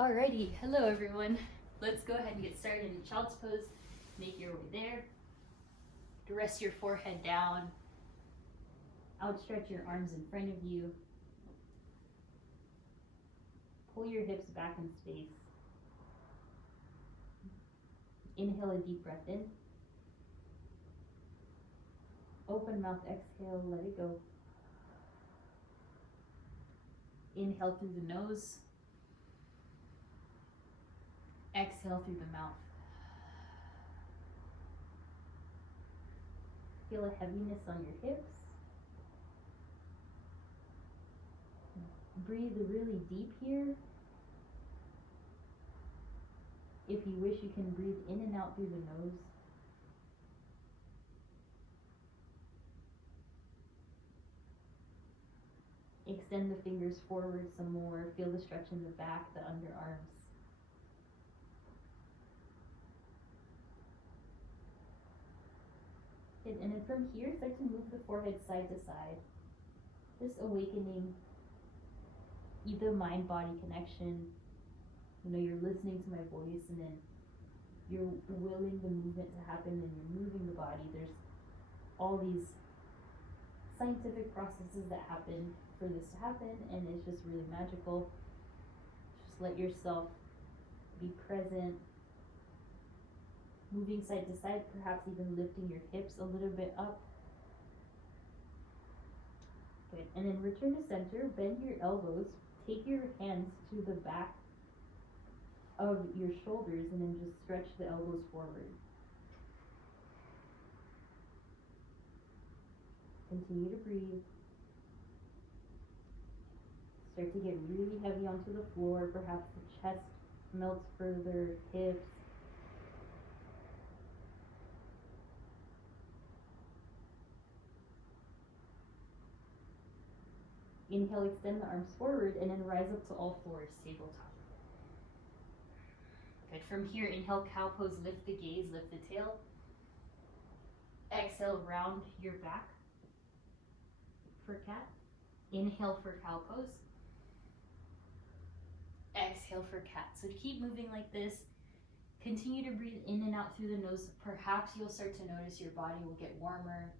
Alrighty, hello everyone. Let's go ahead and get started in child's pose. Make your way there. Rest your forehead down. Outstretch your arms in front of you. Pull your hips back in space. Inhale a deep breath in. Open mouth, exhale, let it go. Inhale through the nose. Exhale through the mouth. Feel a heaviness on your hips. Breathe really deep here. If you wish, you can breathe in and out through the nose. Extend the fingers forward some more. Feel the stretch in the back, the underarms. And then from here, start to move the forehead side to side. Just awakening either mind-body connection. You know, you're listening to my voice and then you're willing the movement to happen and you're moving the body. There's all these scientific processes that happen for this to happen, and it's just really magical. Just let yourself be present. Moving side to side, perhaps even lifting your hips a little bit up. Good, and then return to center, bend your elbows, take your hands to the back of your shoulders, and then just stretch the elbows forward. Continue to breathe. Start to get really heavy onto the floor, perhaps the chest melts further, hips. Inhale, extend the arms forward, and then rise up to all fours, tabletop. Good. From here, inhale, cow pose, lift the gaze, lift the tail. Exhale, round your back for cat. Inhale for cow pose. Exhale for cat. So keep moving like this. Continue to breathe in and out through the nose. Perhaps you'll start to notice your body will get warmer.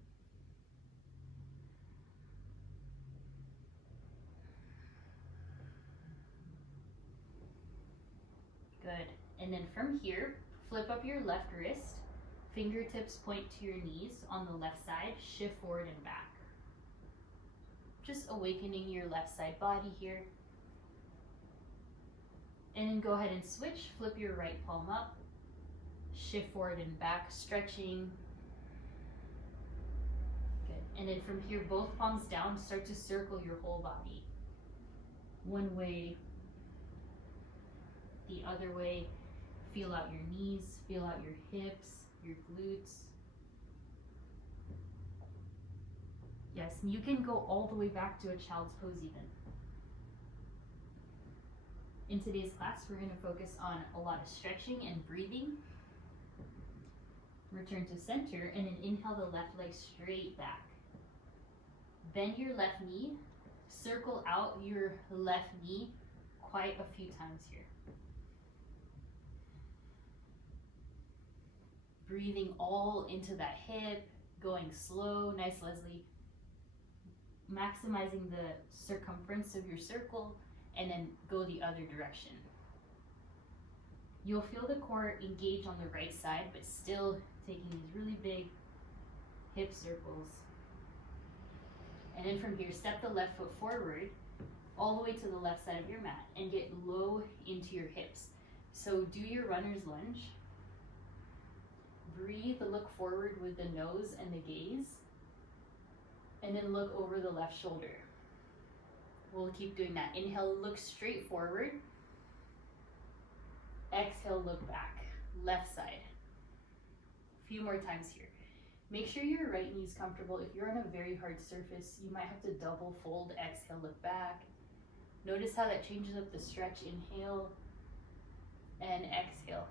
Good. And then from here, flip up your left wrist. Fingertips point to your knees on the left side. Shift forward and back. Just awakening your left side body here. And then go ahead and switch. Flip your right palm up. Shift forward and back, stretching. Good. And then from here, both palms down, start to circle your whole body. One way, the other way. Feel out your knees, feel out your hips, your glutes. Yes, and you can go all the way back to a child's pose even. In today's class, we're going to focus on a lot of stretching and breathing. Return to center, and then inhale the left leg straight back. Bend your left knee, circle out your left knee quite a few times here. Breathing all into that hip, going slow, nice Leslie. Maximizing the circumference of your circle, and then go the other direction. You'll feel the core engage on the right side, but still taking these really big hip circles. And then from here, step the left foot forward, all the way to the left side of your mat, and get low into your hips. So do your runner's lunge. Breathe, look forward with the nose and the gaze, and then look over the left shoulder. We'll keep doing that. Inhale, look straight forward. Exhale, look back. Left side. A few more times here. Make sure your right knee is comfortable. If you're on a very hard surface, you might have to double fold. Exhale, look back. Notice how that changes up the stretch. Inhale and exhale.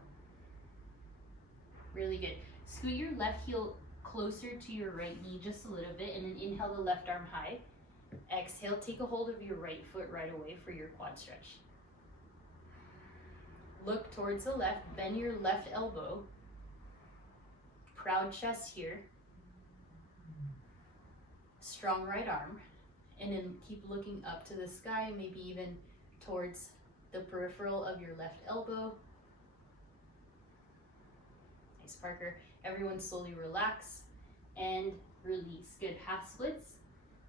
Really good. Scoot your left heel closer to your right knee just a little bit, and then inhale the left arm high. Exhale, take a hold of your right foot right away for your quad stretch. Look towards the left, bend your left elbow. Proud chest here. Strong right arm. And then keep looking up to the sky, maybe even towards the peripheral of your left elbow. Nice, Parker. Everyone slowly relax and release. Good. Half splits.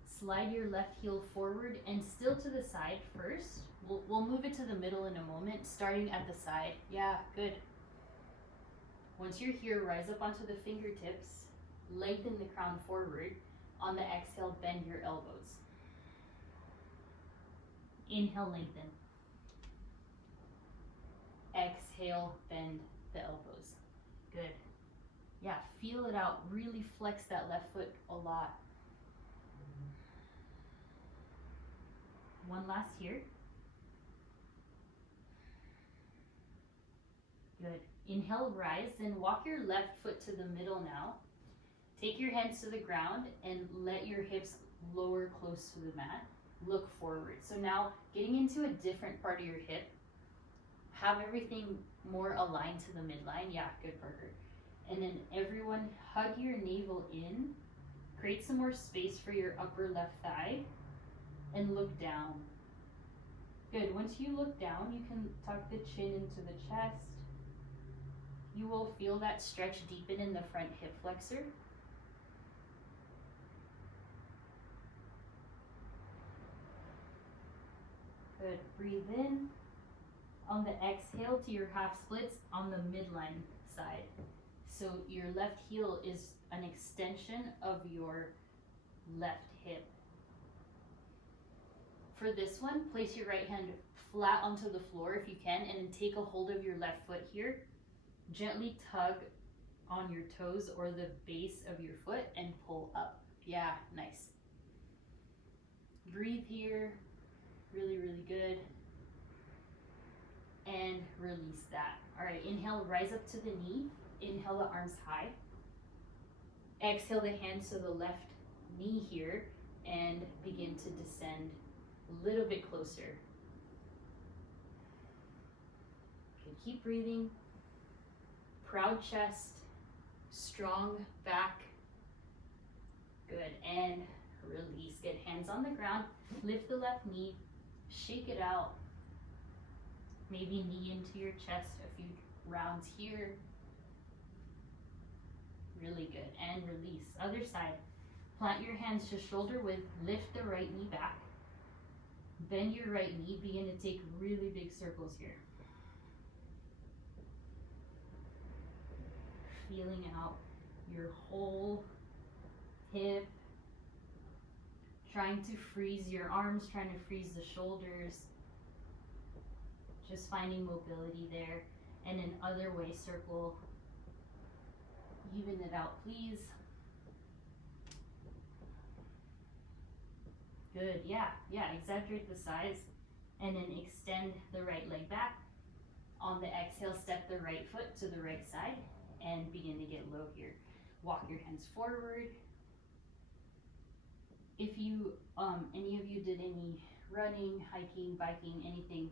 Slide your left heel forward and still to the side first. We'll move it to the middle in a moment, starting at the side. Yeah, good. Once you're here, rise up onto the fingertips, lengthen the crown forward. On the exhale, bend your elbows. Inhale, lengthen. Exhale, bend the elbows. Good. Yeah, feel it out. Really flex that left foot a lot. One last here. Good. Inhale, rise, then walk your left foot to the middle now. Take your hands to the ground and let your hips lower close to the mat. Look forward. So now getting into a different part of your hip. Have everything more aligned to the midline. Yeah, good, Parker. And then everyone hug your navel in. Create some more space for your upper left thigh. And look down. Good. Once you look down, you can tuck the chin into the chest. You will feel that stretch deepen in the front hip flexor. Good. Breathe in. On the exhale to your half splits on the midline side. So your left heel is an extension of your left hip. For this one, place your right hand flat onto the floor if you can, and then take a hold of your left foot here. Gently tug on your toes or the base of your foot and pull up. Yeah, nice. Breathe here. Really, really good. And release that. All right, inhale, rise up to the knee. Inhale the arms high. Exhale the hands to the left knee here and begin to descend a little bit closer. Okay, keep breathing. Proud chest, strong back. Good, and release. Good, hands on the ground. Lift the left knee, shake it out. Maybe knee into your chest, a few rounds here. Really good, and release. Other side. Plant your hands to shoulder width, lift the right knee back. Bend your right knee, begin to take really big circles here. Feeling out your whole hip. Trying to freeze your arms, trying to freeze the shoulders. Just finding mobility there. And in other way, circle. Even it out, please. Good, yeah, exaggerate the size. And then extend the right leg back. On the exhale, step the right foot to the right side and begin to get low here. Walk your hands forward. If you, any of you did any running, hiking, biking, anything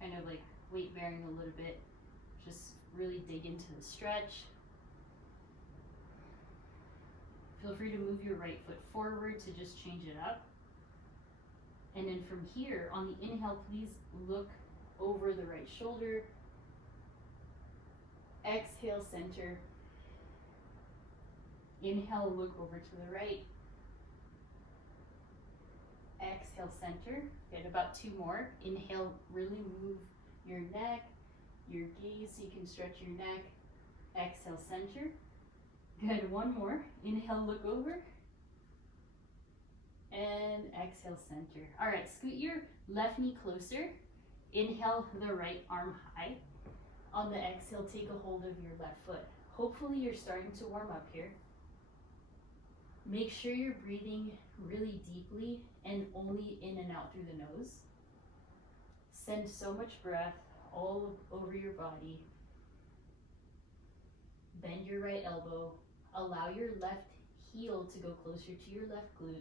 kind of like weight bearing a little bit, just really dig into the stretch. Feel free to move your right foot forward to just change it up. And then from here, on the inhale, please look over the right shoulder. Exhale, center. Inhale, look over to the right. Exhale, center. Good, about two more. Inhale, really move your neck, your gaze so you can stretch your neck. Exhale, center. Good, one more. Inhale, look over. And exhale, center. All right, scoot your left knee closer. Inhale the right arm high. On the exhale, take a hold of your left foot. Hopefully you're starting to warm up here. Make sure you're breathing really deeply and only in and out through the nose. Send so much breath all over your body. Bend your right elbow. Allow your left heel to go closer to your left glute.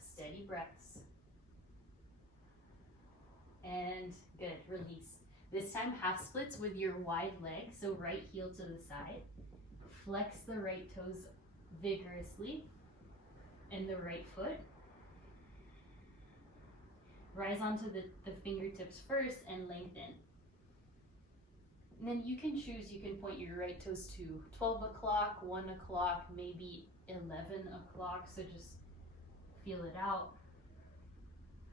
Steady steady breaths. And good, release. This time half splits with your wide leg, so right heel to the side. Flex the right toes vigorously and the right foot. Rise onto the fingertips first and lengthen. And then you can choose, you can point your right toes to 12 o'clock, 1 o'clock, maybe 11 o'clock, so just feel it out.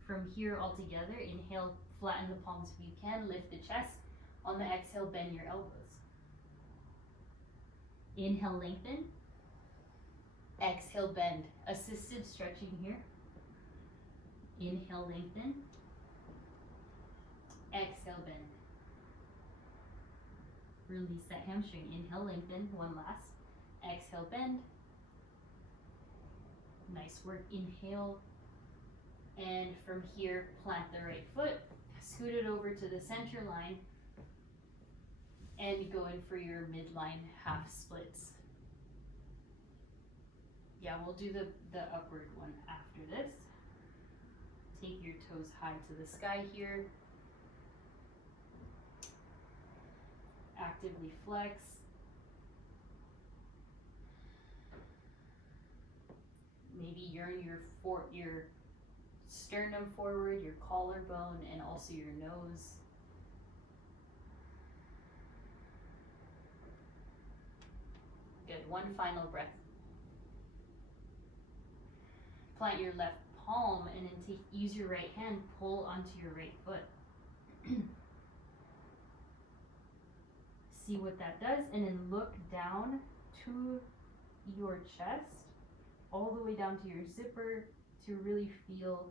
From here all together, inhale, flatten the palms if you can, lift the chest. On the exhale, bend your elbows. Inhale, lengthen. Exhale, bend. Assisted stretching here. Inhale, lengthen. Exhale, bend. Release that hamstring. Inhale, lengthen. One last. Exhale, bend. Nice work. Inhale. And from here, plant the right foot. Scoot it over to the center line. And go in for your midline half splits. Yeah, we'll do the upward one after this. Take your toes high to the sky here. Actively flex. Maybe yearn your sternum forward, your collarbone, and also your nose. Good, one final breath. Plant your left palm and then use your right hand, pull onto your right foot. See what that does, and then look down to your chest, all the way down to your zipper to really feel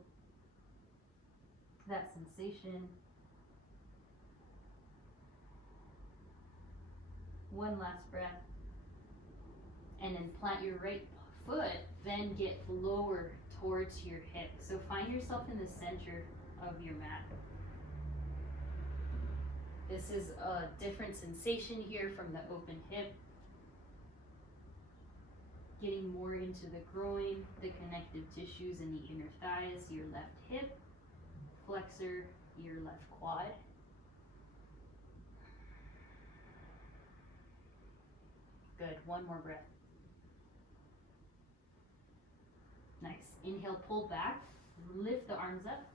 that sensation. One last breath. And then plant your right foot, then get lower towards your hip. So find yourself in the center of your mat. This is a different sensation here from the open hip. Getting more into the groin, the connective tissues and the inner thighs, your left hip, flexor, your left quad. Good, one more breath. Nice. Inhale, pull back, lift the arms up.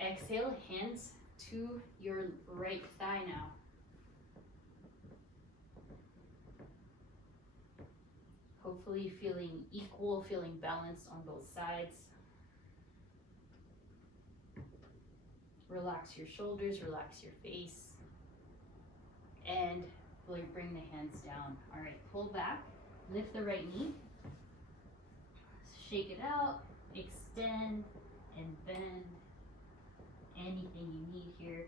Exhale, hands to your right thigh now. Hopefully feeling equal, feeling balanced on both sides. Relax your shoulders, relax your face. And really bring the hands down. All right, pull back, lift the right knee. Shake it out, extend and bend. Anything you need here.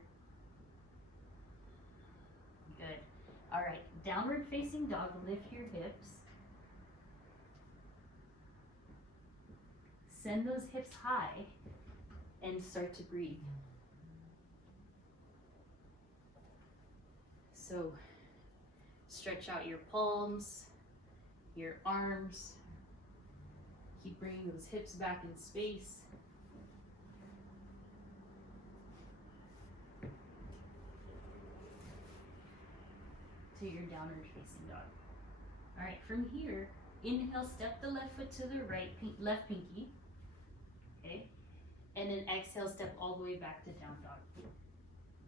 Good. All right, downward facing dog, lift your hips. Send those hips high and start to breathe. So stretch out your palms, your arms. Keep bringing those hips back in space. To your downward facing dog. All right, from here, inhale, step the left foot to the right, left pinky. Okay, and then exhale, step all the way back to down dog.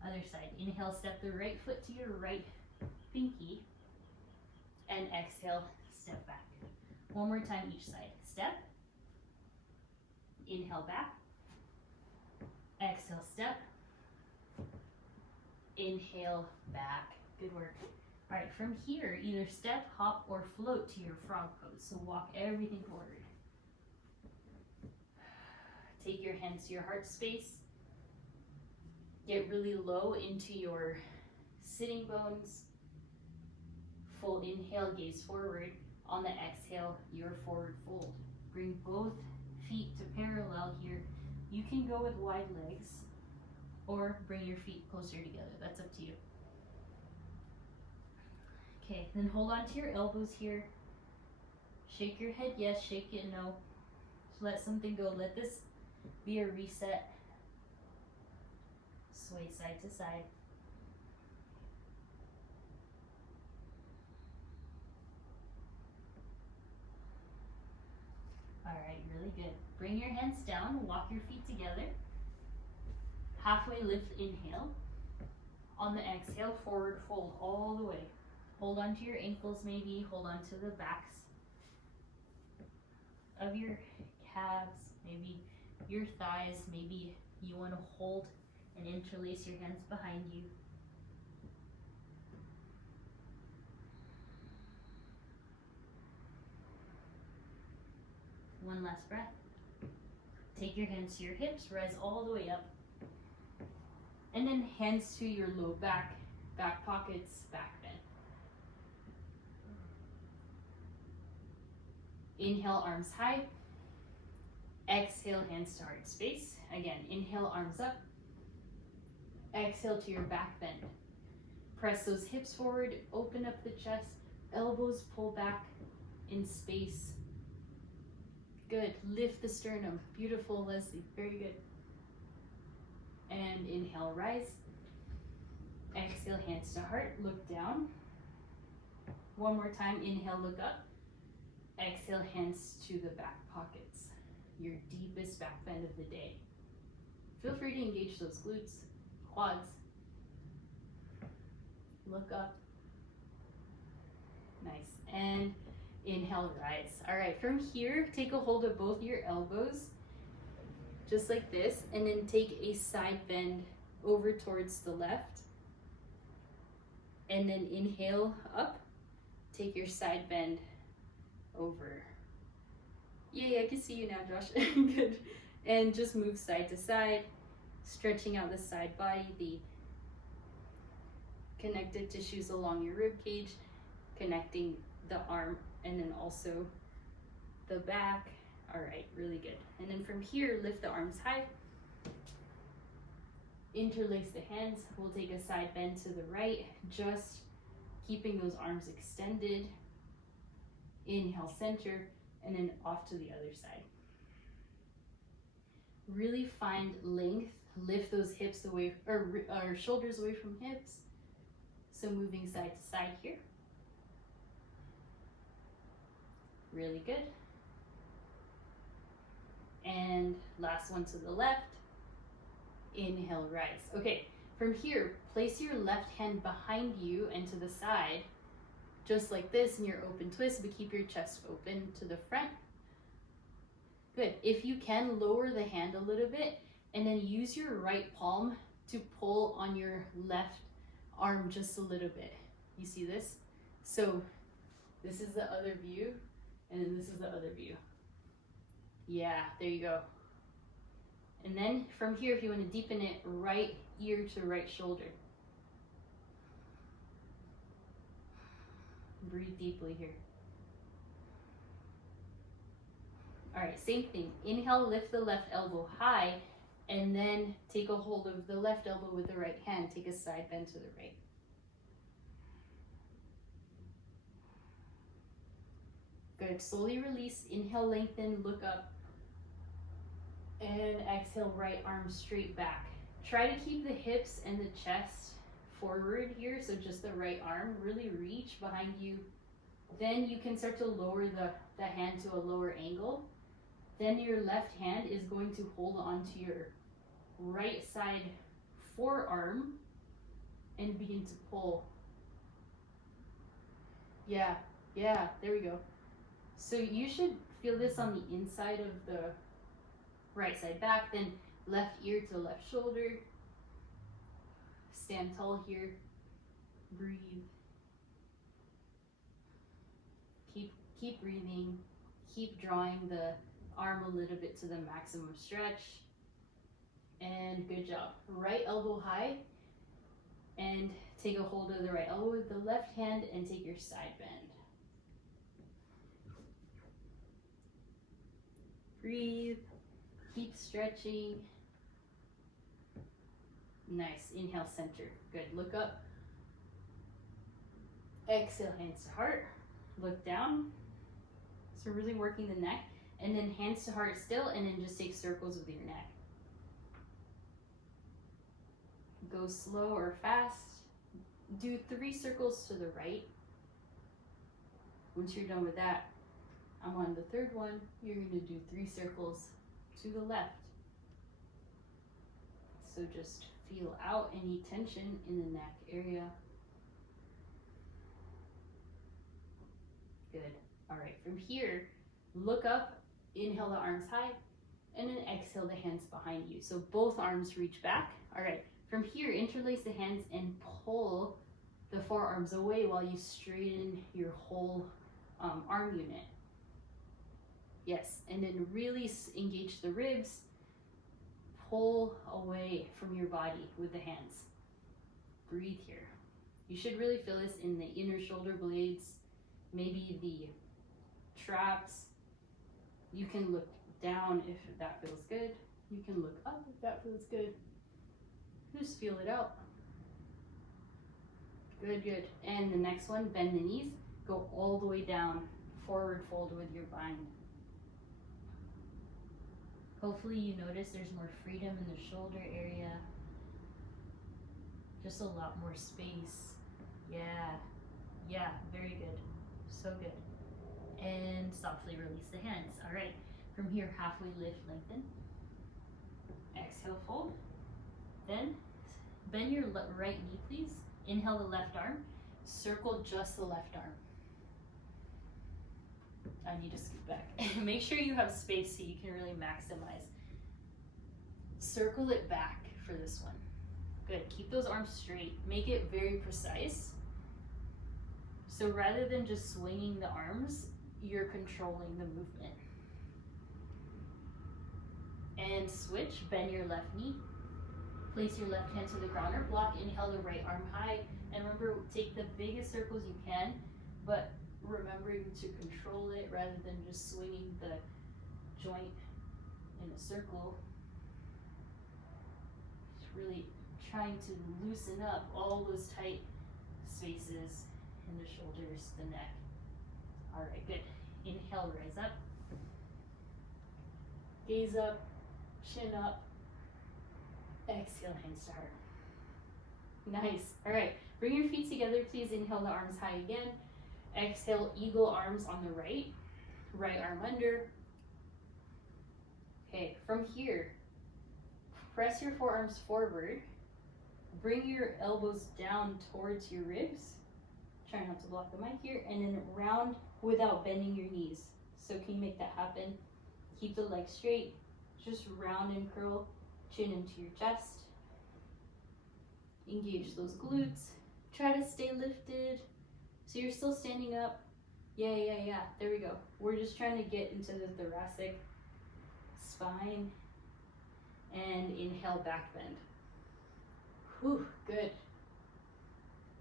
Other side, inhale, step the right foot to your right pinky, and exhale, step back. One more time each side. Step, inhale back, exhale step, inhale back. Good work. All right, from here, either step, hop, or float to your frog pose. So walk everything forward. Take your hands to your heart space. Get really low into your sitting bones. Full inhale, gaze forward. On the exhale, your forward fold. Bring both feet to parallel here. You can go with wide legs or bring your feet closer together. That's up to you. Okay, then hold on to your elbows here. Shake your head yes, shake it no. Let something go. Let this be a reset. Sway side to side. Alright, really good. Bring your hands down, walk your feet together. Halfway lift, inhale. On the exhale, forward fold all the way. Hold on to your ankles maybe, hold on to the backs of your calves, maybe your thighs, maybe you want to hold and interlace your hands behind you. One last breath. Take your hands to your hips, rise all the way up. And then hands to your low back, back pockets, back bend. Inhale, arms high. Exhale, hands to heart space. Again, inhale, arms up. Exhale to your back bend. Press those hips forward, open up the chest, elbows pull back in space. Good, lift the sternum. Beautiful, Leslie, very good. And inhale, rise. Exhale, hands to heart, look down. One more time, inhale, look up. Exhale, hands to the back pockets. Your deepest back bend of the day. Feel free to engage those glutes, quads. Look up. Nice. And inhale, rise. All right, from here, take a hold of both your elbows, just like this, and then take a side bend over towards the left. And then inhale up, take your side bend over. Yay, I can see you now, Josh. Good. And just move side to side, stretching out the side body, the connective tissues along your rib cage, connecting the arm and then also the back. All right, really good. And then from here, lift the arms high. Interlace the hands. We'll take a side bend to the right, just keeping those arms extended. Inhale, center, and then off to the other side. Really find length. Lift those hips away, or shoulders away from hips. So moving side to side here. Really good. And last one to the left. Inhale, rise. Okay, from here, place your left hand behind you and to the side, just like this in your open twist, but keep your chest open to the front. Good. If you can, lower the hand a little bit and then use your right palm to pull on your left arm just a little bit. You see this? So this is the other view, and then this is the other view. Yeah, there you go. And then from here, if you want to deepen it, right ear to right shoulder. Breathe deeply here. All right, same thing. Inhale, lift the left elbow high, and then take a hold of the left elbow with the right hand. Take a side bend to the right. Good. Slowly release. Inhale, lengthen, look up. And exhale, right arm straight back. Try to keep the hips and the chest forward here, so just the right arm. Really reach behind you. Then you can start to lower the hand to a lower angle. Then your left hand is going to hold on to your right side forearm and begin to pull. Yeah, there we go. So you should feel this on the inside of the right side back, then left ear to left shoulder. Stand tall here. Breathe. Keep breathing. Keep drawing the arm a little bit to the maximum stretch. And good job. Right elbow high. And take a hold of the right elbow with the left hand and take your side bend. Breathe. Keep stretching. Nice. Inhale, center. Good. Look up. Exhale, hands to heart. Look down. So really working the neck. And then hands to heart still, and then just take circles with your neck. Go slow or fast. Do 3 circles to the right. Once you're done with that, I'm on the 3rd one. You're going to do 3 circles to the left. So just feel out any tension in the neck area. Good. All right, from here, look up, inhale the arms high, and then exhale the hands behind you. So both arms reach back. All right, from here, interlace the hands and pull the forearms away while you straighten your whole arm unit. Yes, and then really engage the ribs. Pull away from your body with the hands. Breathe here. You should really feel this in the inner shoulder blades, maybe the traps. You can look down if that feels good. You can look up if that feels good. Just feel it out. Good, good. And the next one, bend the knees. Go all the way down, forward fold with your bind. Hopefully you notice there's more freedom in the shoulder area. Just a lot more space. Yeah, very good. So good. And softly release the hands. All right, from here, halfway lift, lengthen. Exhale, fold. Then bend your right knee, please. Inhale the left arm. Circle just the left arm. I need to scoot back. Make sure you have space so you can really maximize. Circle it back for this one. Good, keep those arms straight. Make it very precise. So rather than just swinging the arms, you're controlling the movement. And switch, bend your left knee. Place your left hand to the ground or block. Inhale the right arm high. And remember, take the biggest circles you can, but remembering to control it rather than just swinging the joint in a circle. Just really trying to loosen up all those tight spaces in the shoulders, the neck. All right, good. Inhale, rise up. Gaze up, chin up. Exhale, hands to heart. Nice. All right, bring your feet together, please. Inhale the arms high again. Exhale, eagle arms on the right. Right arm under. Okay, from here, press your forearms forward. Bring your elbows down towards your ribs. Try not to block the mic here. And then round without bending your knees. So can you make that happen? Keep the legs straight. Just round and curl. Chin into your chest. Engage those glutes. Try to stay lifted. So you're still standing up. Yeah. There we go. We're just trying to get into the thoracic spine. And inhale, back bend. Whew, good.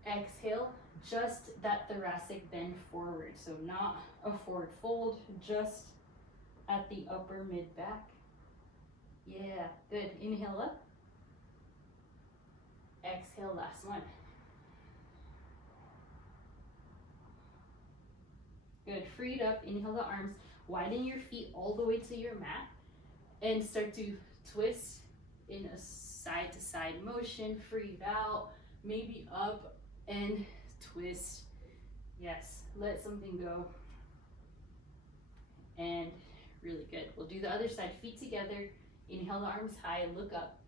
Exhale, just that thoracic bend forward. So not a forward fold, just at the upper mid back. Yeah, good. Inhale up. Exhale, last one. Good, freed up, inhale the arms, widen your feet all the way to your mat, and start to twist in a side to side motion, freed out, maybe up and twist. Yes, let something go. And really good. We'll do the other side, feet together, inhale the arms high, look up.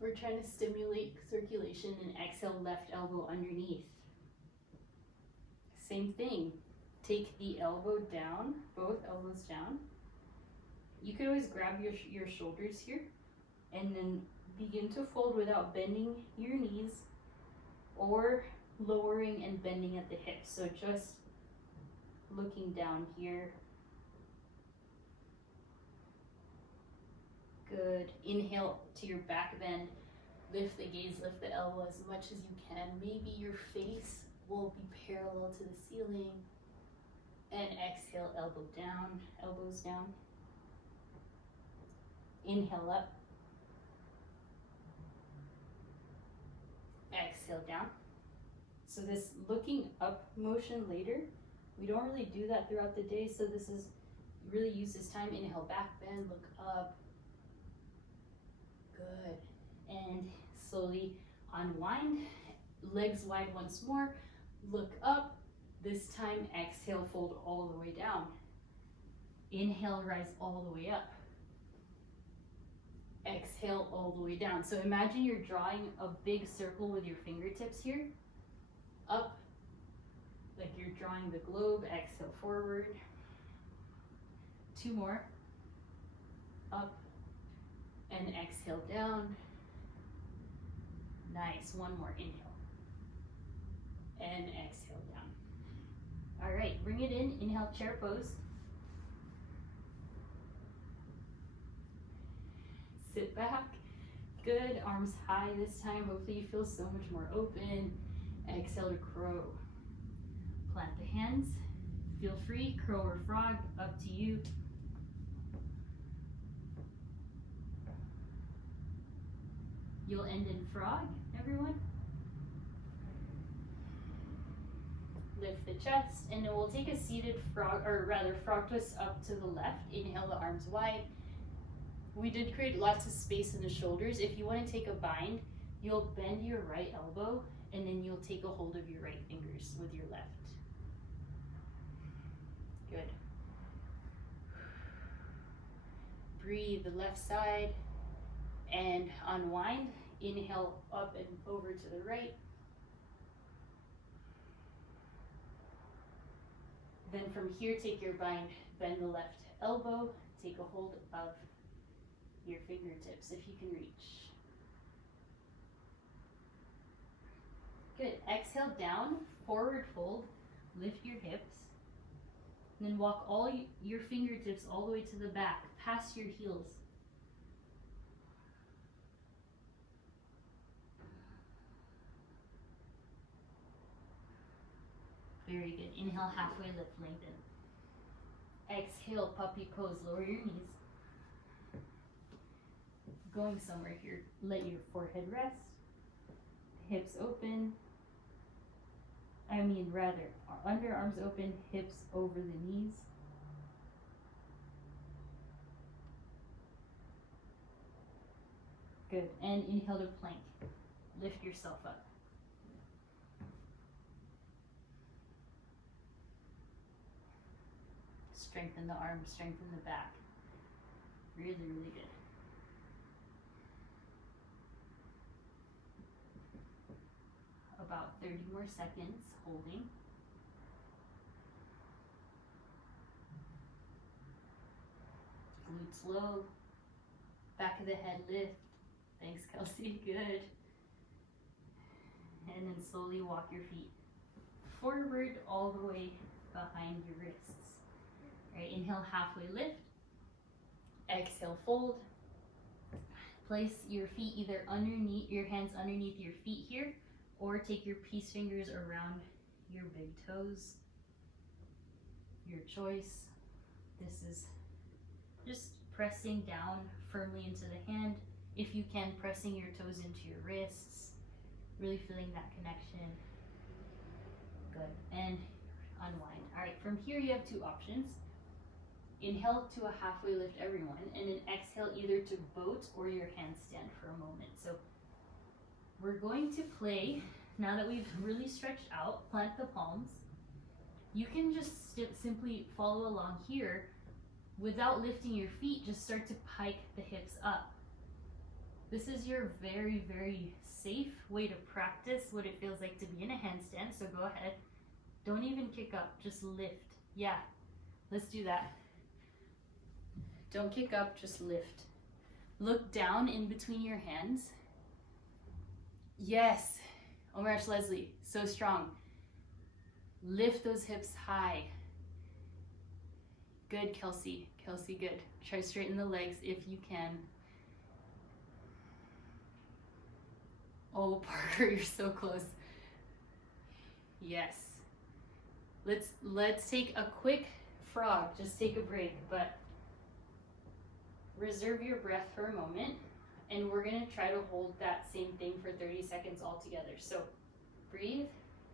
We're trying to stimulate circulation, and exhale, left elbow underneath. Same thing. Take the elbow down, both elbows down. You could always grab your shoulders here and then begin to fold without bending your knees or lowering and bending at the hips. So just looking down here. Good. Inhale to your back bend. Lift the gaze, lift the elbow as much as you can. Maybe your face will be parallel to the ceiling. And exhale, elbow down, elbows down. Inhale up. Exhale down. So this looking up motion later, we don't really do that throughout the day. So this is Really use this time. Inhale, back bend, look up. Good. And slowly unwind. Legs wide once more. Look up. This time, exhale, fold all the way down. Inhale, rise all the way up. Exhale all the way down. So imagine you're drawing a big circle with your fingertips here. Up, like you're drawing the globe. Exhale forward. 2 more. Up and exhale down. Nice. 1 more. Inhale and exhale down. All right, bring it in. Inhale, chair pose. Sit back. Good. Arms high this time. Hopefully you feel so much more open. Exhale to crow. Plant the hands. Feel free. Crow or frog, up to you. You'll end in frog, everyone. Lift the chest, and then we'll take a seated frog, or rather frog twist up to the left. Inhale, the arms wide. We did create lots of space in the shoulders. If you want to take a bind, you'll bend your right elbow, and then you'll take a hold of your right fingers with your left. Good. Breathe the left side and unwind. Inhale up and over to the right. Then from here, take your bind, bend the left elbow, take a hold of your fingertips if you can reach. Good. Exhale down, forward fold, lift your hips, and then walk all your fingertips all the way to the back, past your heels. Very good. Inhale, halfway lift, lengthen. Exhale, puppy pose, lower your knees. Going somewhere here, let your forehead rest. Hips open. Underarms open, hips over the knees. Good. And inhale to plank. Lift yourself up. Strengthen the arms, strengthen the back. Really, really good. About 30 more seconds, holding. Glutes low. Back of the head lift. Thanks, Kelsey. Good. And then slowly walk your feet forward all the way behind your wrists. All right, inhale, halfway lift. Exhale, fold. Place your feet either underneath, your hands underneath your feet here, or take your peace fingers around your big toes. Your choice. This is just pressing down firmly into the hand. If you can, pressing your toes into your wrists. Really feeling that connection. Good. And unwind. All right, from here you have 2 options. Inhale to a halfway lift, everyone, and then exhale either to boat or your handstand for a moment. So we're going to play, now that we've really stretched out, plant the palms. You can just simply follow along here without lifting your feet, just start to pike the hips up. This is your very, very safe way to practice what it feels like to be in a handstand, so go ahead. Don't even kick up, just lift. Yeah, let's do that. Don't kick up, just lift. Look down in between your hands. Yes, oh my gosh, Leslie, so strong. Lift those hips high. Good, Kelsey, good. Try to straighten the legs if you can. Oh, Parker, you're so close. Yes. Let's take a quick frog, just take a break, but reserve your breath for a moment, and we're gonna try to hold that same thing for 30 seconds all together. So breathe,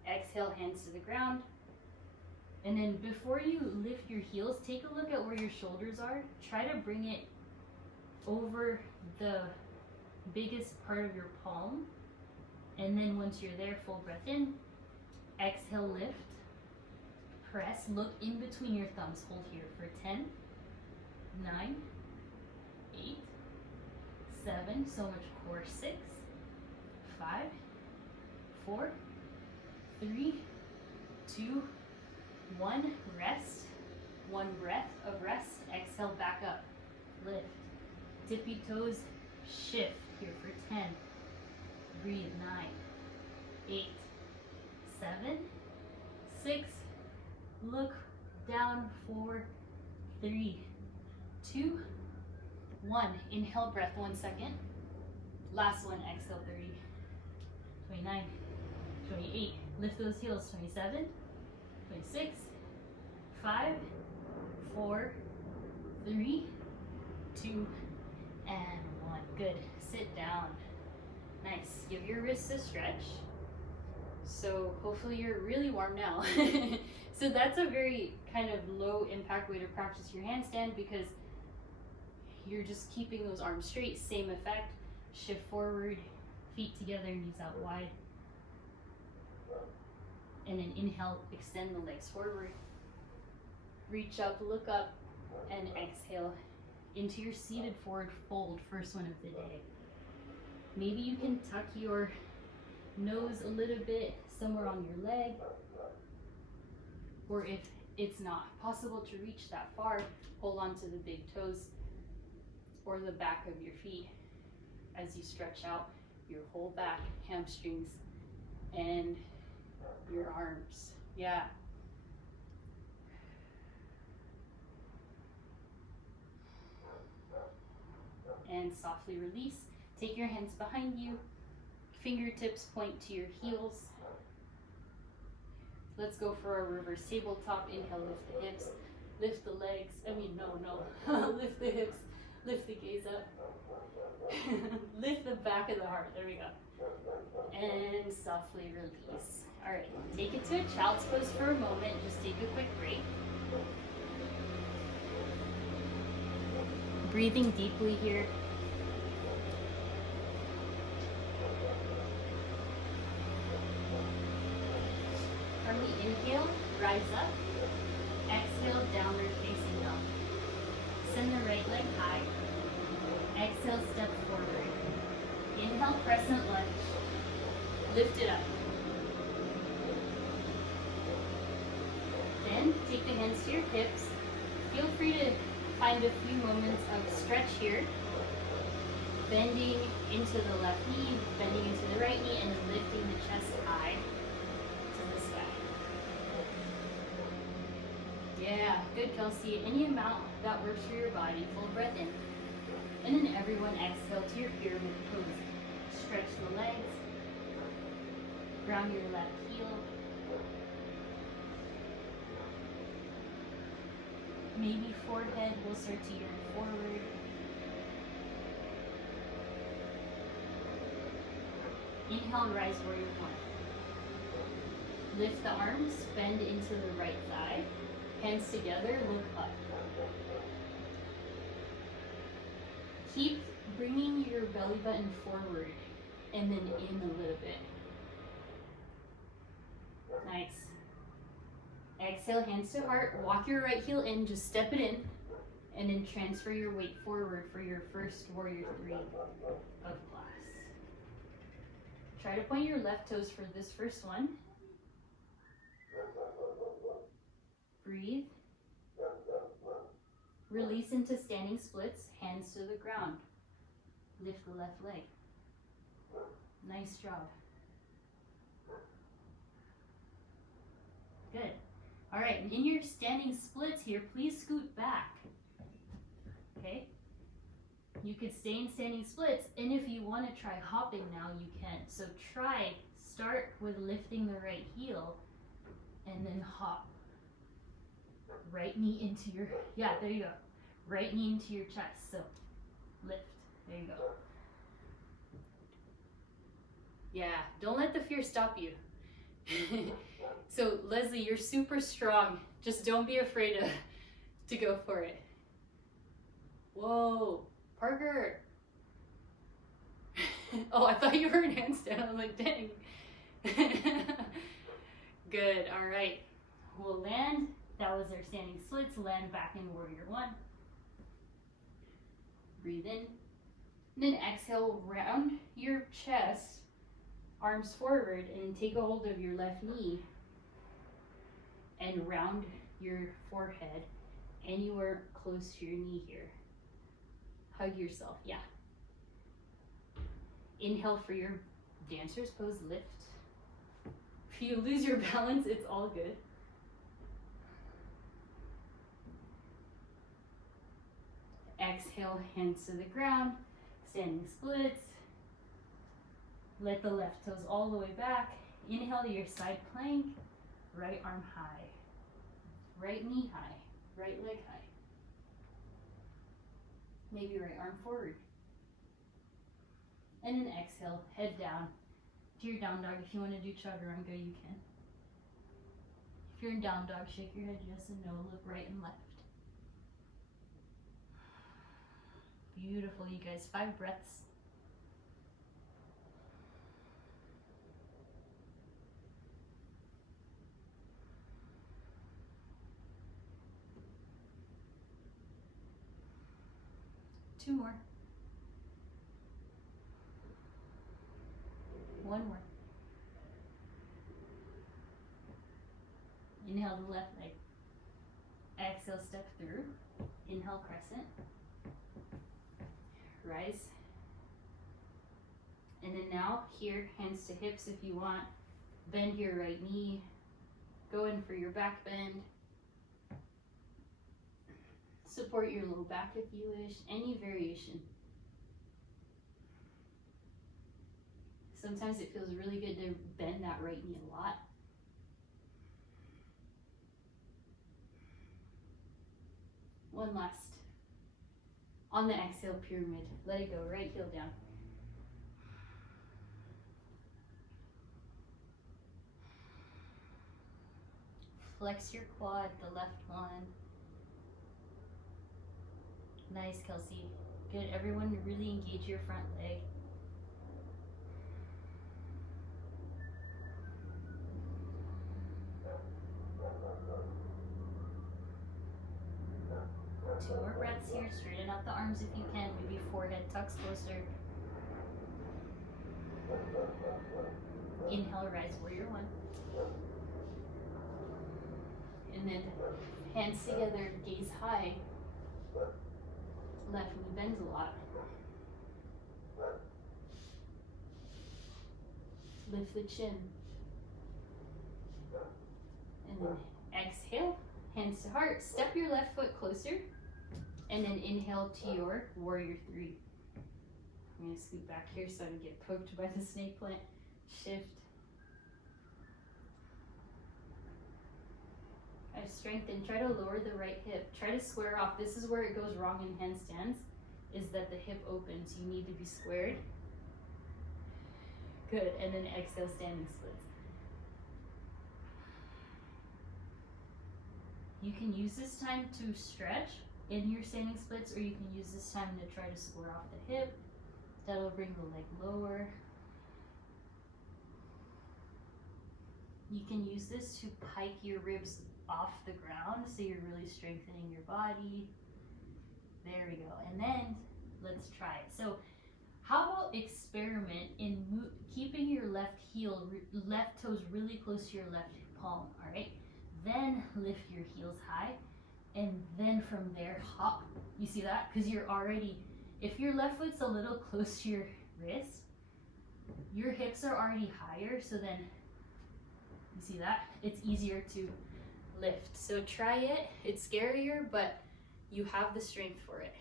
exhale, hands to the ground. And then before you lift your heels, take a look at where your shoulders are. Try to bring it over the biggest part of your palm. And then once you're there, full breath in. Exhale, lift. Press, look in between your thumbs. Hold here for 10, 9, 8, 7, so much core, 6, 5, 4, 3, 2, 1, rest. 1 breath of rest. Exhale, back up. Lift. Tippy toes, shift here for 10. Breathe, 9, 8, 7, 6, look down, 4, 3, 2, 1. Inhale, breath, 1 second. Last one, exhale, 30, 29, 28. Lift those heels, 27, 26, 5, 4, 3, 2, and 1. Good. Sit down. Nice. Give your wrists a stretch. So hopefully you're really warm now. So that's a very kind of low impact way to practice your handstand because you're just keeping those arms straight. Same effect. Shift forward, feet together, knees out wide. And then inhale, extend the legs forward. Reach up, look up, and exhale into your seated forward fold, first one of the day. Maybe you can tuck your nose a little bit somewhere on your leg, or if it's not possible to reach that far, hold on to the big toes or the back of your feet as you stretch out your whole back, hamstrings, and your arms. Yeah. And softly release. Take your hands behind you. Fingertips point to your heels. Let's go for a reverse tabletop. Inhale, lift the hips, lift the legs. Lift the hips, lift the gaze up. Lift the back of the heart. There we go. And softly release. All right, take it to a child's pose for a moment. Just take a quick break. Breathing deeply here. From the inhale, rise up. Exhale, downward facing dog. Send the right leg high. Exhale, step forward. Inhale, crescent lunge. Lift it up. Then take the hands to your hips. Feel free to find a few moments of stretch here. Bending into the left knee, bending into the right knee, and then lifting the chest high to the sky. Yeah, good, Kelsey. Any amount that works for your body. Full breath in. And then everyone exhale to your pyramid pose. Stretch the legs. Ground your left heel. Maybe forehead will start to yearn forward. Inhale, rise warrior one. Lift the arms, bend into the right thigh. Hands together, look up. Keep bringing your belly button forward and then in a little bit. Nice. Exhale, hands to heart. Walk your right heel in, just step it in, and then transfer your weight forward for your first warrior three of class. Try to point your left toes for this first one. Breathe. Release into standing splits, hands to the ground. Lift the left leg. Nice job. Good. All right, and in your standing splits here, please scoot back. Okay? You could stay in standing splits, and if you want to try hopping now, you can. So start with lifting the right heel, and then hop. Right knee into your, yeah, there you go. Right knee into your chest, so lift, there you go. Yeah, don't let the fear stop you. So Leslie, you're super strong. Just don't be afraid to go for it. Whoa, Parker. Oh, I thought you were in handstand. I was like, dang. Good, all right. We'll land. That was our standing splits. Land back in warrior one. Breathe in. And then exhale, round your chest, arms forward, and take a hold of your left knee. And round your forehead. Anywhere close to your knee here. Hug yourself, yeah. Inhale for your dancer's pose, lift. If you lose your balance, it's all good. Exhale, hands to the ground, standing splits. Let the left toes all the way back. Inhale to your side plank, right arm high, right knee high, right leg high. Maybe right arm forward. And then exhale, head down to your down dog. If you want to do chaturanga, you can. If you're in down dog, shake your head yes and no, look right and left. Beautiful, you guys. 5 breaths. Two more. One more. Inhale the left leg. Exhale, step through. Inhale, crescent. Rise. And then now, here, hands to hips if you want. Bend your right knee. Go in for your back bend. Support your low back if you wish. Any variation. Sometimes it feels really good to bend that right knee a lot. One last. On the exhale, pyramid. Let it go, right heel down. Flex your quad, the left one. Nice, Kelsey. Good, everyone really engage your front leg. Two more breaths here. Straighten out the arms if you can. Maybe forehead tucks closer. Inhale, rise, warrior one. And then hands together, gaze high. Left knee bends a lot. Lift the chin. And then exhale, hands to heart. Step your left foot closer. And then inhale to your warrior three. I'm going to scoot back here so I don't get poked by the snake plant. Shift. I strengthen. Try to lower the right hip. Try to square off. This is where it goes wrong in handstands, is that the hip opens. You need to be squared. Good. And then exhale, standing splits. You can use this time to stretch in your standing splits, or you can use this time to try to square off the hip. That'll bring the leg lower. You can use this to pike your ribs off the ground, so you're really strengthening your body. There we go. And then let's try it. So how about experiment in keeping your left heel, left toes really close to your left palm, all right? Then lift your heels high, and then from there hop. You see that? Because you're already, if your left foot's a little close to your wrist, your hips are already higher, so then, you see that? It's easier to lift. So try it. It's scarier, but you have the strength for it.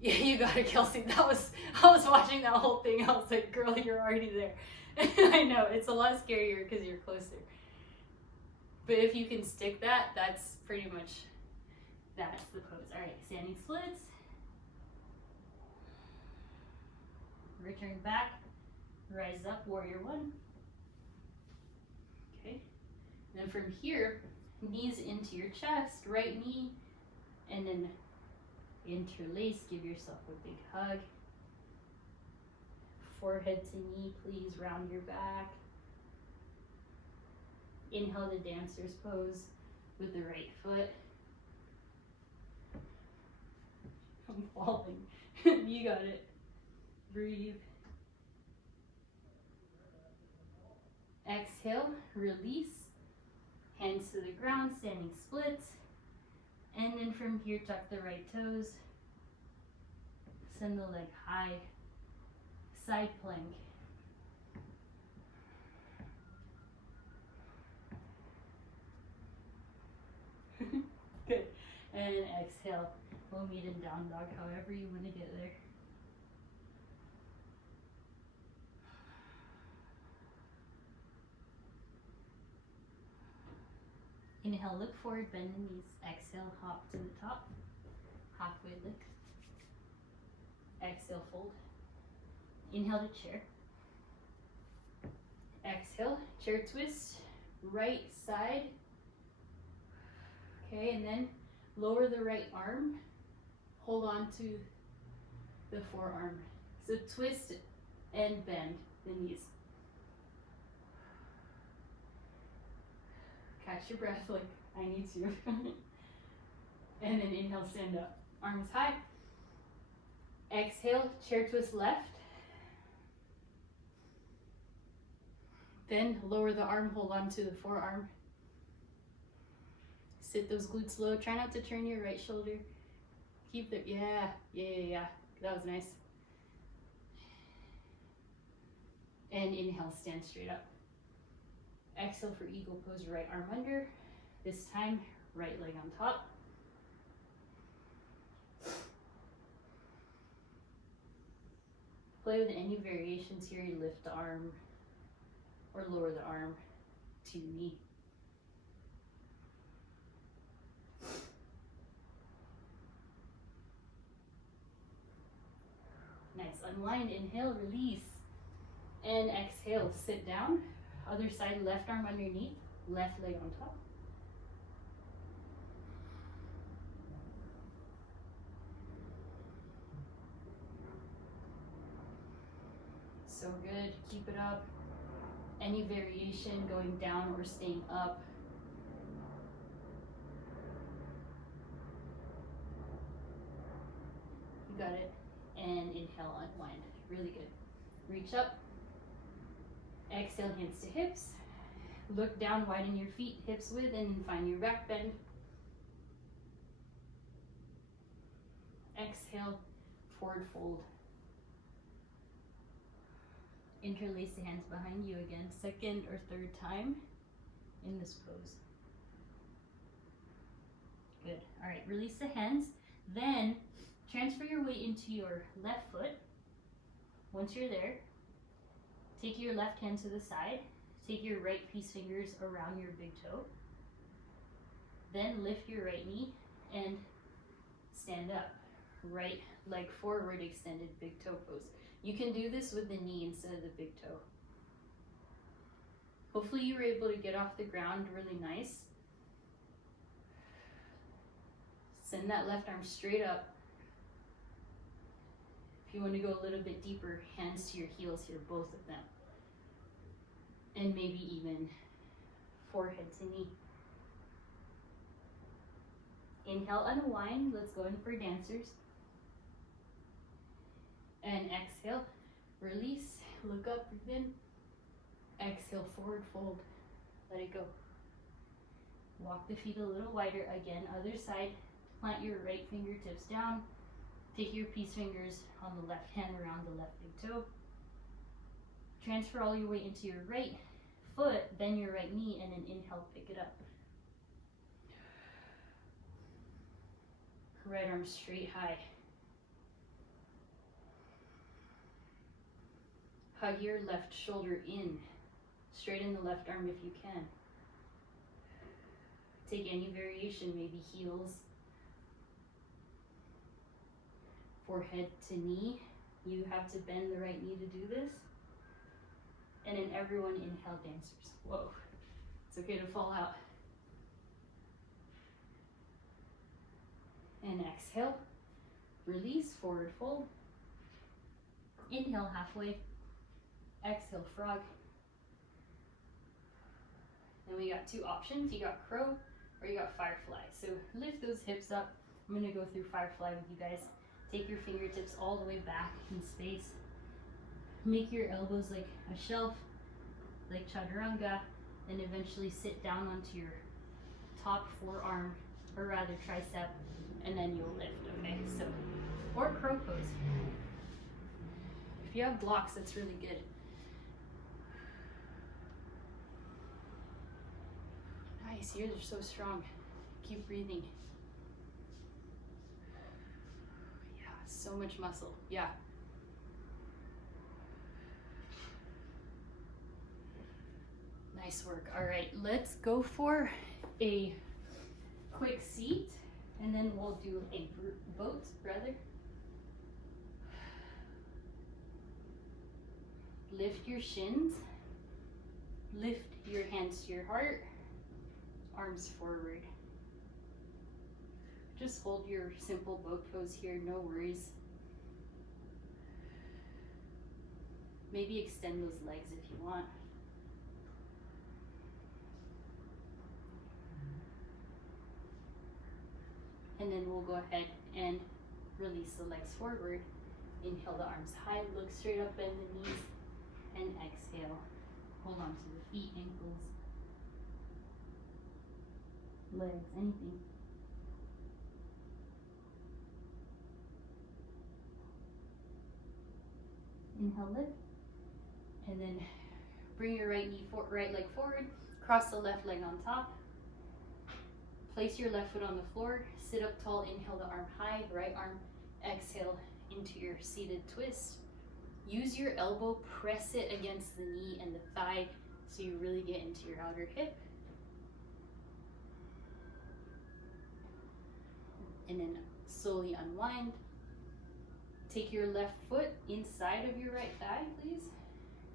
Yeah, you got it, Kelsey. I was watching that whole thing. I was like, girl, you're already there. I know, it's a lot scarier because you're closer. But if you can stick that, that's pretty much, that's the pose. All right, standing splits. Return back, rise up, warrior one. Okay. Then from here, knees into your chest, right knee, and then interlace, give yourself a big hug. Forehead to knee, please round your back. Inhale the dancer's pose with the right foot. I'm falling. You got it. Breathe. Exhale, release. Hands to the ground, standing splits. And then from here, tuck the right toes. Send the leg high. Side plank. Good. And exhale. We'll meet in down dog, however you want to get there. Inhale, look forward, bend the knees. Exhale, hop to the top. Halfway lift. Exhale, fold. Inhale to chair. Exhale, chair twist. Right side. Okay, and then lower the right arm. Hold on to the forearm. So twist and bend the knees. Catch your breath like I need to. And then inhale, stand up. Arms high. Exhale, chair twist left. Then lower the arm, hold on to the forearm. Sit those glutes low. Try not to turn your right shoulder. Keep the, yeah. That was nice. And inhale, stand straight up. Exhale for eagle pose, right arm under. This time, right leg on top. Play with any variations here. You lift the arm or lower the arm to your knee. Nice. Unwind, inhale, release. And exhale, sit down. Other side, left arm underneath, left leg on top. So good, keep it up. Any variation going down or staying up. You got it. And inhale, unwind. Really good. Reach up. Exhale, hands to hips. Look down, widen your feet, hips width, and then find your back bend. Exhale, forward fold. Interlace the hands behind you again, second or third time in this pose. Good. All right, release the hands. Then transfer your weight into your left foot. Once you're there, take your left hand to the side. Take your right peace fingers around your big toe. Then lift your right knee and stand up. Right leg forward, extended big toe pose. You can do this with the knee instead of the big toe. Hopefully you were able to get off the ground really nice. Send that left arm straight up. If you want to go a little bit deeper, hands to your heels here, both of them. And maybe even forehead to knee. Inhale, unwind. Let's go in for dancers. And exhale, release, look up, breathe in. Exhale, forward fold, let it go. Walk the feet a little wider. Again, other side, plant your right fingertips down. Take your peace fingers on the left hand around the left big toe. Transfer all your weight into your right foot, bend your right knee, and then inhale, pick it up. Right arm straight high. Hug your left shoulder in. Straighten the left arm if you can. Take any variation, maybe heels. Forehead to knee. You have to bend the right knee to do this. And then everyone inhale, dancers. Whoa, it's okay to fall out. And exhale, release, forward fold. Inhale halfway, exhale frog. Then we got two options. You got crow or you got firefly. So lift those hips up. I'm gonna go through firefly with you guys. Take your fingertips all the way back in space. Make your elbows like a shelf, like chaturanga, and eventually sit down onto your top forearm, or rather tricep, and then you'll lift, okay? So, or crow pose. If you have blocks, that's really good. Nice, yours are so strong. Keep breathing. Yeah, so much muscle, yeah. Nice work. All right, let's go for a quick seat, and then we'll do a boat, rather. Lift your shins. Lift your hands to your heart. Arms forward. Just hold your simple boat pose here, no worries. Maybe extend those legs if you want. And then we'll go ahead and release the legs forward. Inhale the arms high, look straight up, bend the knees, and exhale. Hold on to the feet, ankles, legs, anything. Inhale, lift, and then bring your right leg forward, cross the left leg on top. Place your left foot on the floor, sit up tall, inhale the arm high, right arm, exhale into your seated twist. Use your elbow, press it against the knee and the thigh so you really get into your outer hip. And then slowly unwind. Take your left foot inside of your right thigh, please.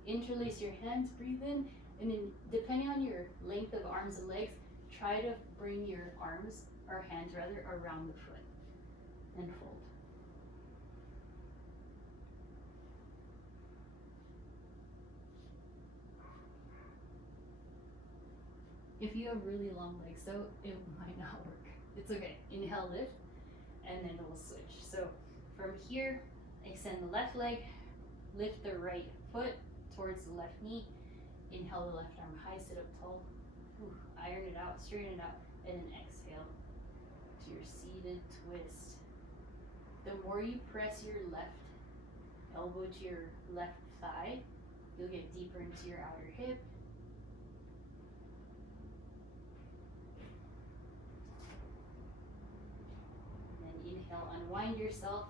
Interlace your hands, breathe in, and then depending on your length of arms and legs, try to bring your arms, or hands rather, around the foot and fold. If you have really long legs though, it might not work. It's okay. Inhale, lift, and then we'll switch. So from here, extend the left leg, lift the right foot towards the left knee, inhale the left arm high, sit up tall, iron it out, straighten it out, and then exhale to your seated twist. The more you press your left elbow to your left thigh, you'll get deeper into your outer hip. Inhale, unwind yourself.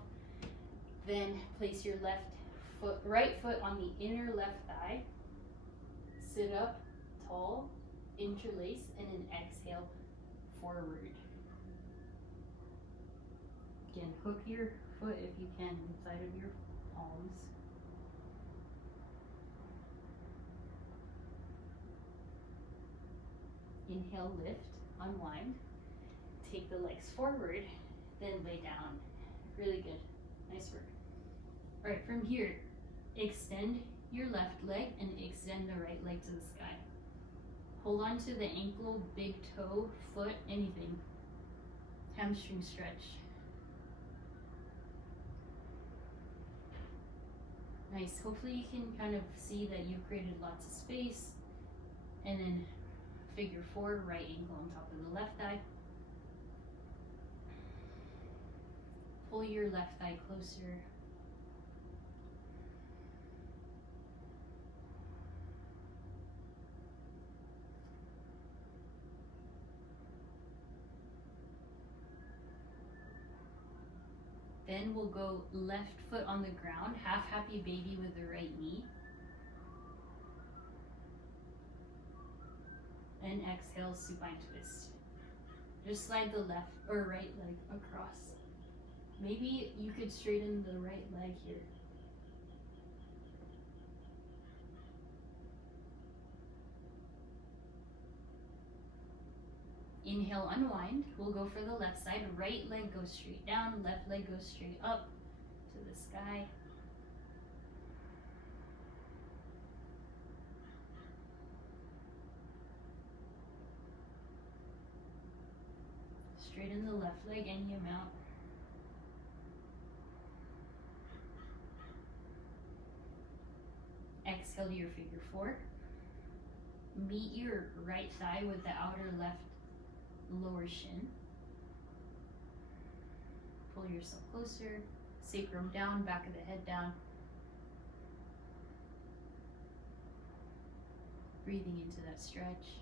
Then place your right foot on the inner left thigh. Sit up tall, interlace, and then exhale forward. Again, hook your foot if you can inside of your palms. Inhale, lift, unwind. Take the legs forward. Then lay down. Really good. Nice work. All right, from here, extend your left leg and extend the right leg to the sky. Hold on to the ankle, big toe, foot, anything. Hamstring stretch. Nice. Hopefully you can kind of see that you've created lots of space. And then figure four, right ankle on top of the left thigh. Pull your left thigh closer. Then we'll go left foot on the ground, half happy baby with the right knee. And exhale, supine twist. Just slide the left or right leg across. Maybe you could straighten the right leg here. Inhale, unwind. We'll go for the left side. Right leg goes straight down, left leg goes straight up to the sky. Straighten the left leg any amount. Exhale to your figure four. Meet your right thigh with the outer left lower shin. Pull yourself closer. Sacrum down, back of the head down. Breathing into that stretch.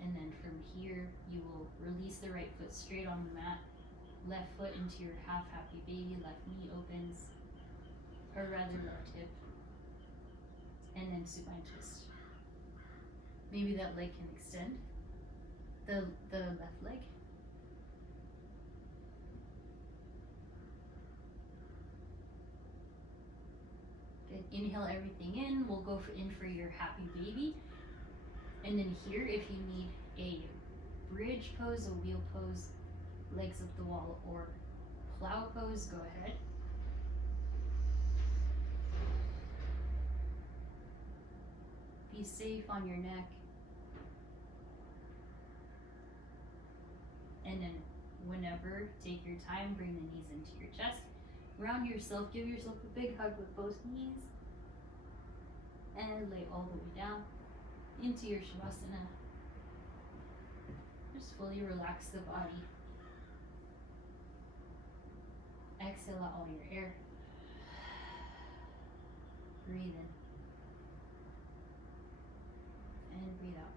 And then from here, you will release the right foot straight on the mat. Left foot into your half happy baby, left knee opens, or rather left hip. And then supine twist. Maybe that leg can extend. The left leg. Good. Inhale everything in. We'll go in for your happy baby. And then here, if you need a bridge pose, a wheel pose, legs up the wall, or plow pose, go ahead. Be safe on your neck. And then whenever, take your time, bring the knees into your chest. Round yourself, give yourself a big hug with both knees. And lay all the way down into your Shavasana. Just fully relax the body. Exhale out all your air. Breathe in. And breathe out.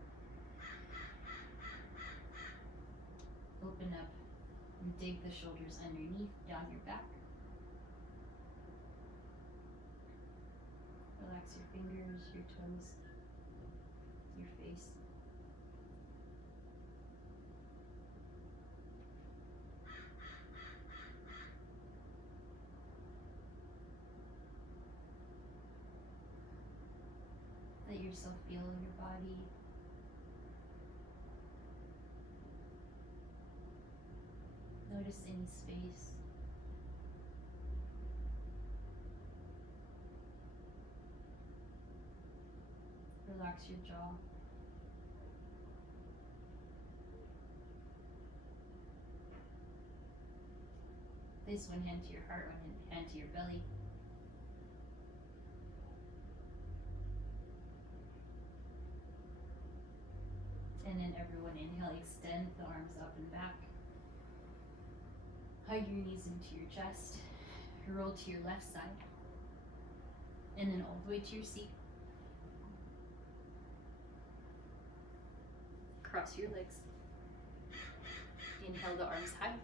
Open up and dig the shoulders underneath, down your back. Relax your fingers, your toes, your face. Let yourself feel your body. Notice any space. Relax your jaw. Place one hand to your heart, one hand to your belly. And then everyone inhale, extend the arms up and back. Hug your knees into your chest. Roll to your left side. And then all the way to your seat. Cross your legs. Inhale the arms high.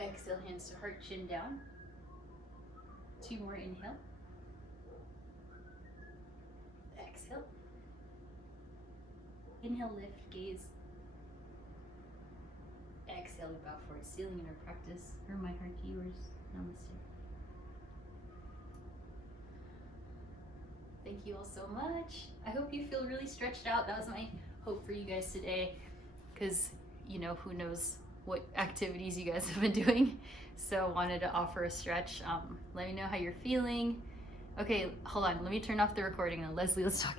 Exhale, hands to heart, chin down. 2 more, inhale. Exhale. Inhale, lift, gaze. Exhale, we bow forward, ceiling in our practice. Or my heart to yours. Namaste. Thank you all so much. I hope you feel really stretched out. That was my hope for you guys today. Because, you know, who knows what activities you guys have been doing. So wanted to offer a stretch. Let me know how you're feeling. Okay, hold on. Let me turn off the recording and Leslie, let's talk.